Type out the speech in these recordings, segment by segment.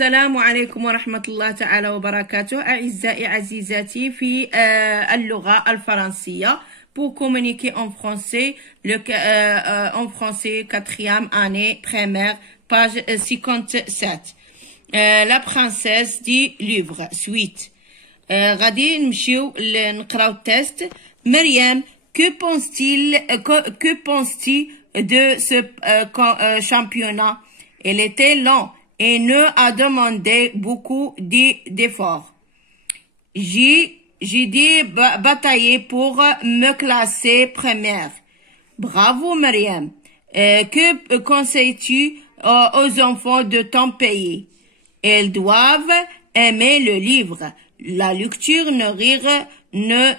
السلام عليكم ورحمة الله تعالى وبركاته. أعزائي عزيزاتي في اللغة الفرنسية. Pour communiquer en français, en français, 4e année, primaire, page 57. La princesse du livre, suite. غادي نمشيو نقراو التست. مريم, que pense-t-il de ce championnat? Il était lent et ne a demandé beaucoup d'efforts. J'ai dû batailler pour me classer première. Bravo, Mariam. Que conseilles-tu aux enfants de ton pays? Ils doivent aimer le livre. La lecture nourrit nos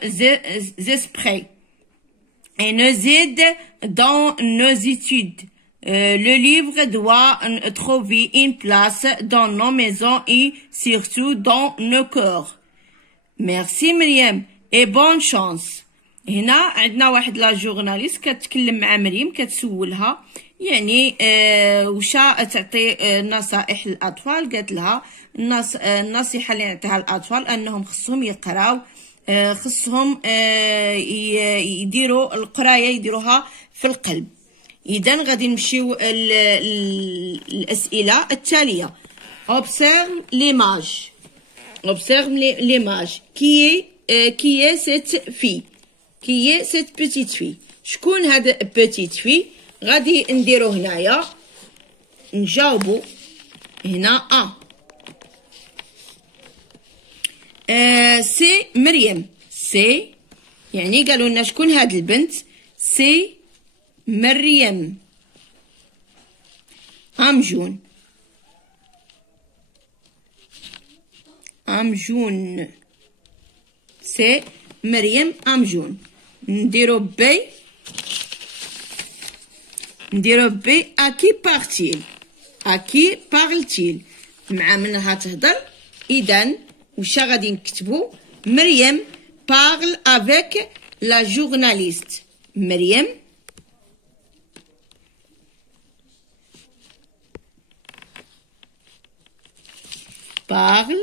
esprits et nous aide dans nos études. Le livre doit trouver une place dans nos maisons et surtout dans nos cœurs. Merci مريم et bonne chance. هنا عندنا واحد لا جورناليست كتكلم مع مريم كتسولها يعني وشا تعطي نصائح للاطفال. قالت لها النصيحه اللي نعطيها للاطفال انهم خصهم يقراو خصهم يديروا القرايه يديروها في القلب. اذا غادي نمشيو الاسئله التاليه. observe l'image. Observe l'image. Qui est cette fille? Qui est cette petite fille? شكون هاد petite fille؟ غادي نديرو هنايا نجاوبو هنا سي مريم. سي يعني قالوا لنا شكون هاد البنت؟ سي مريم. أمجون سي مريم أمجون. نديرو بي à qui parle-t-il? à qui parle-t-il؟ مع منها تهضر. إذن وشا غادي نكتبو؟ مريم parle avec la journaliste. مريم parle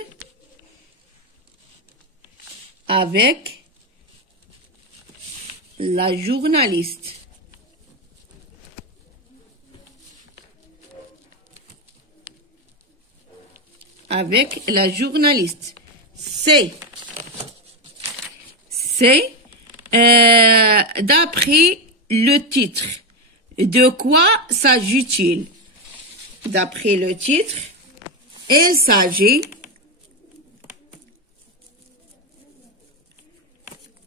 avec la journaliste. Avec la journaliste. C'est d'après le titre. De quoi s'agit-il? D'après le titre, il s'agit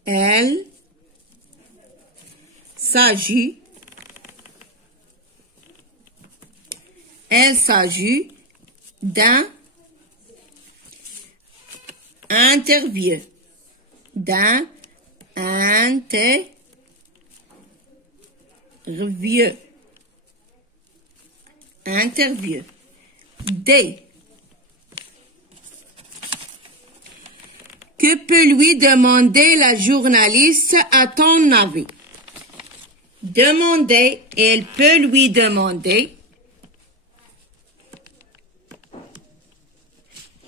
d'un interview. Que peut lui demander la journaliste à ton avis? Elle peut lui demander.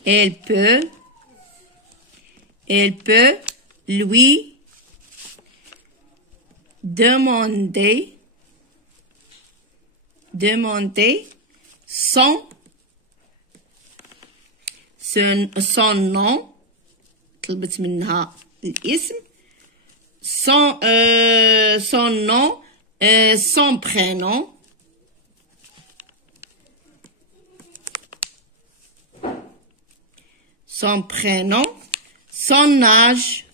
Elle peut lui demander son nom. طلبت منها الاسم. son nom, son prénom, son âge,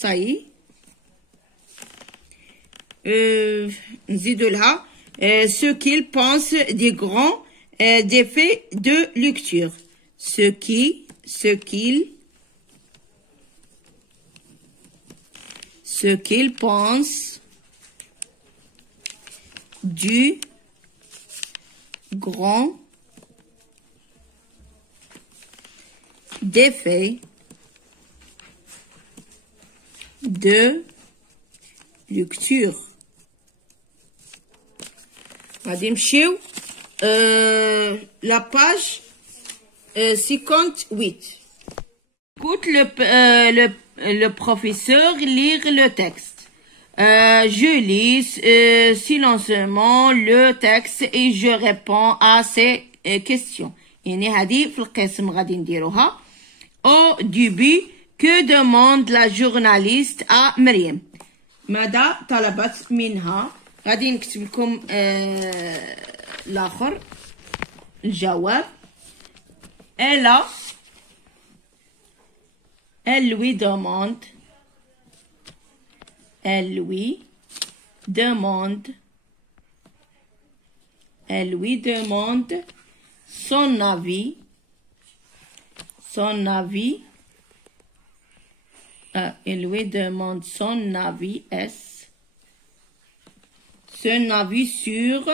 ça y est. نزيدو لها ce qu'il pense des grands défis de lecture. Ce qu'il pense du grand défi de lecture. غادي نمشيو la page 58. Écoute le professeur lire le texte. Je lis silencieusement le texte et je réponds à ces questions. يعني هذه في القسم غادي نديروها. Au début, que demande la journaliste à مريم؟ ماذا طلبت منها؟ غادي نكتب لكم الآخر الجواب. Elle lui demande son avis. Elle lui demande son avis, son avis sur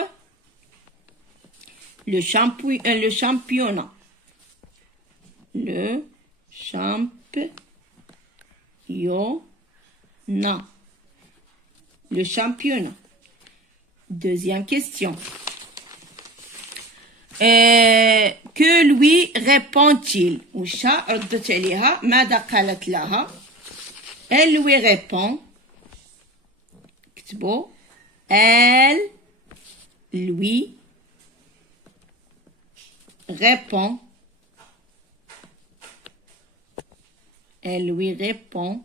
le championnat. Le championnat. Deuxième question. Que lui répond-il? وشا ردت عليها ماذا قالت لها؟ Elle lui répond. اكتبوا. Elle lui répond. Elle lui répond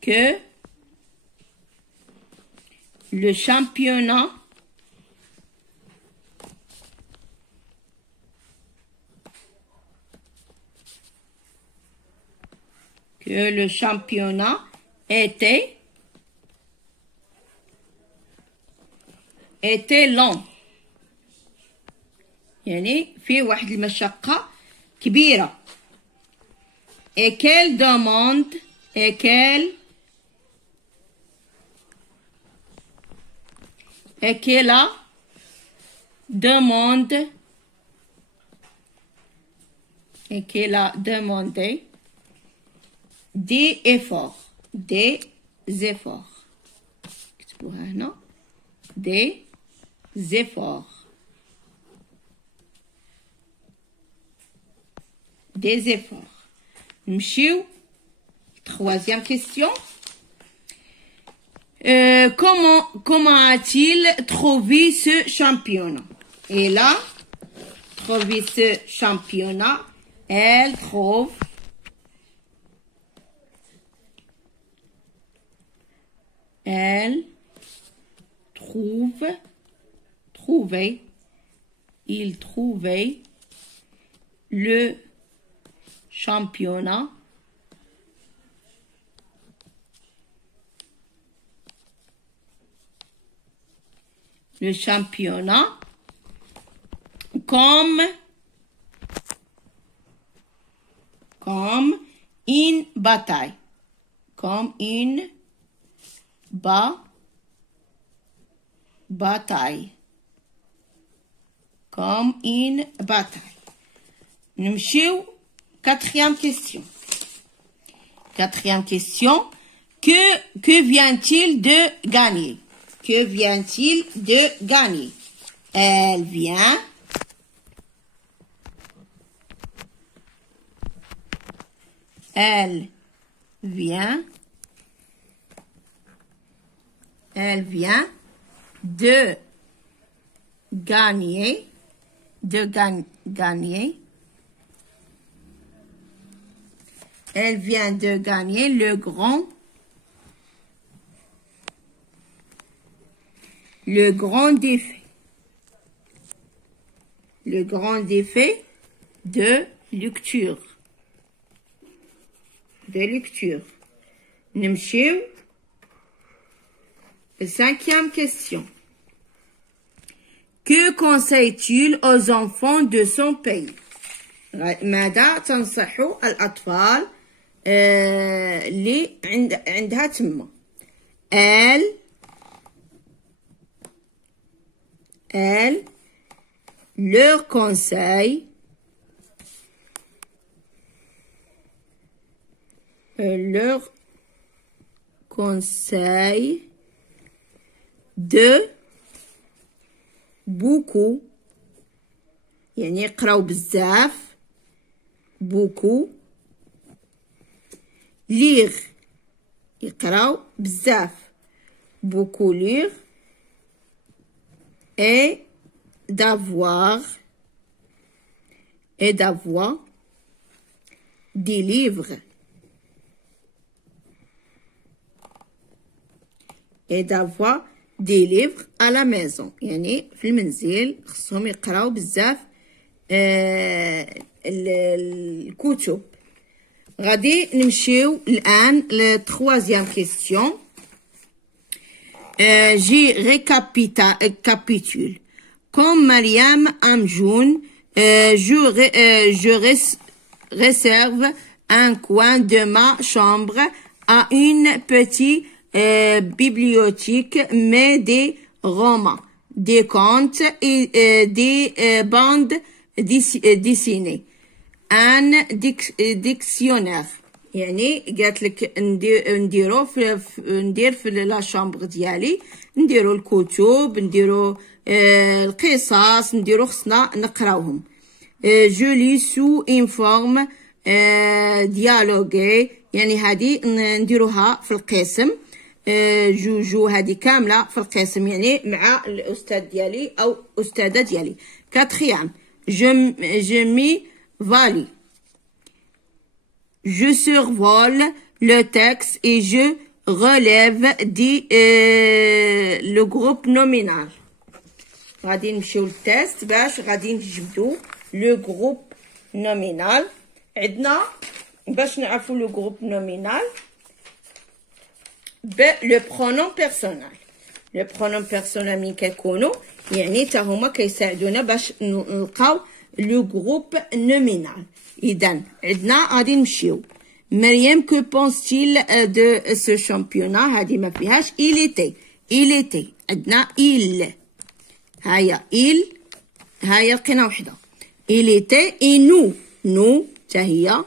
que le championnat était long. يعني في واحد المشقة كبيرة. Et qu'elle demande demandé des efforts. اكتبوها هنا. des efforts. نمشيو troisième question. Comment a-t-il trouvé ce championnat? Et là, trouver ce championnat, elle trouve il trouvait le championnat comme une bataille. Comme une bataille. نمشيو quatrième question. Que vient-il de gagner? Que vient-il de gagner? Elle vient de gagner. Elle vient de gagner le grand défi. Le grand défi de lecture. نمشيو cinquième question. Que conseille-t-il aux enfants de son pays? ماذا تنصح الأطفال اللي عندها تما؟ Elle leur conseille leur conseille de beaucoup يعني يقراو بزاف beaucoup lire يقراو بزاف beaucoup lire et d'avoir des livres à la maison يعني في المنزل خصهم يقراو بزاف الكتب. غادي نمشيو الآن للتروازيام كيستيون. J'y récapitule. Comme Mariam Amjoun, je réserve un coin de ma chambre à une petite bibliothèque, mais des romans, des contes et des bandes dessinées. Un dictionnaire. يعني قالت لك ندير في لا شامبر ديالي نديرو الكتب نديرو القصص نديرو خصنا نقراوهم. جو لي سو ان فورم ديالوغي يعني هادي نديروها في القسم جوجو هادي كامله في القسم يعني مع الاستاذ ديالي او استاذه ديالي. كاتريام je m'y valide. Je survole le texte et je relève le groupe nominal. غادي نمشيو للتيست باش غادي نجبدو لو جروب نومينال. عندنا باش نعرفو لو جروب نومينال لو برونوم بيرسونال. لو برونوم بيرسونال مين كيكونوا يعني حتى هما كيساعدونا باش نلقاو لو جروب نومينال. إذا عندنا غادي نمشيو. مريم كو بونستيل دو سو شامبيونا هادي ما فيهاش. il était عندنا il هيا il هيا لقينا وحده il était et nous حتى هي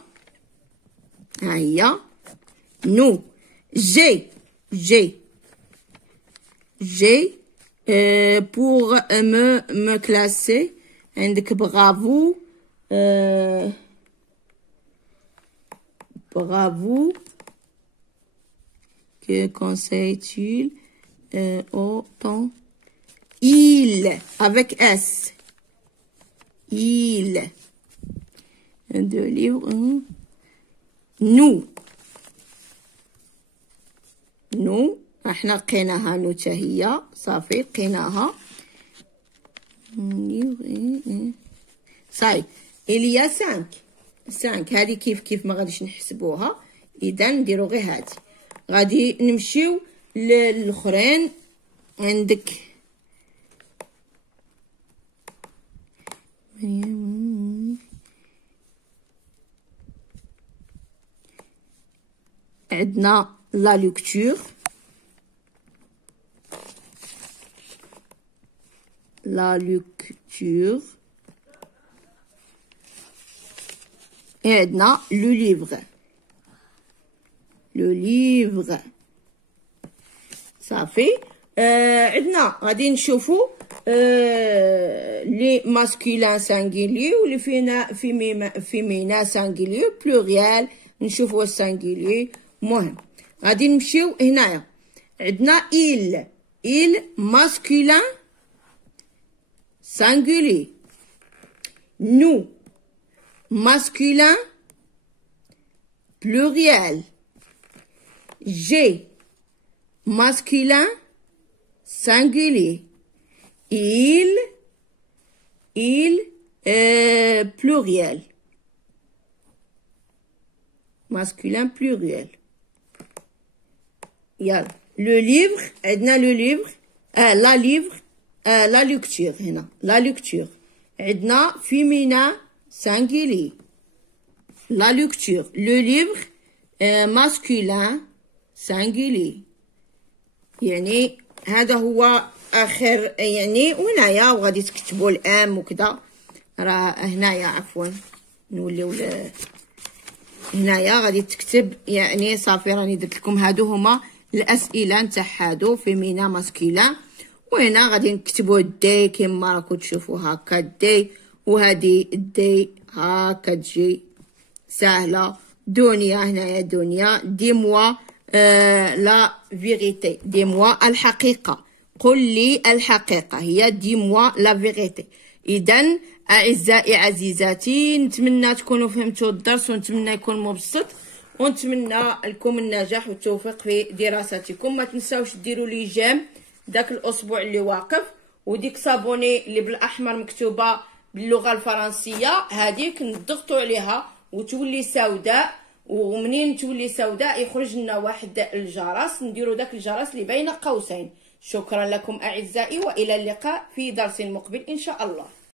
هيا nous j'ai pour me classer عندك bravo que conseilles-tu autant il avec S il de livre nous احنا لقيناها نو حتى هي صافي لقيناها صاي إليا 5 هادي كيف ما غاديش نحسبوها. اذا نديرو غير هادي. غادي نمشيو للاخرين. عندك عندنا لا ليكتور et عندنا لو ليفغ صافي. عندنا غادي نشوفو لي ماسكولين سانغيلي ولي فيمينا سانغيلي بلوريال نشوفو السانغيلي. مهم غادي نمشيو هنايا. عندنا il masculin singulier. nous masculin pluriel. j'ai masculin singulier. il pluriel masculin pluriel. يلا لو ليفر عندنا لو ليفر لا ليفر لا ليكتور هنا لا ليكتور عندنا فيمينا سانغيلي لا ليكتور لو ليفر ماسكولين سانغيلي يعني هذا هو اخر يعني. وهنايا وغادي تكتبوا الام وكذا راه هنايا عفوا نوليو هنايا غادي تكتب يعني صافي راني درت لكم هادو هما الاسئله نتاع هادو فيمينا ماسكولا. وهنا غادي نكتبوا الدي كما راكم تشوفوا هكا الدي، وهذه الدي هكا تجي سهله. دنيا هنايا دنيا دي موا لا فيغيتي، دي موا الحقيقه، قل لي الحقيقه هي دي موا لا فيغيتي. اذا اعزائي عزيزاتي نتمنى تكونوا فهمتوا الدرس، ونتمنى يكون مبسط، ونتمنى لكم النجاح والتوفيق في دراستكم. ما تنساوش ديروا لي جيم داك الاسبوع اللي واقف، وديك صابوني اللي بالاحمر مكتوبه باللغه الفرنسيه هذيك نضغطوا عليها وتولي سوداء، ومنين تولي سوداء يخرج لنا واحد الجرس، نديروا داك الجرس اللي بين قوسين. شكرا لكم اعزائي، والى اللقاء في درس مقبل ان شاء الله.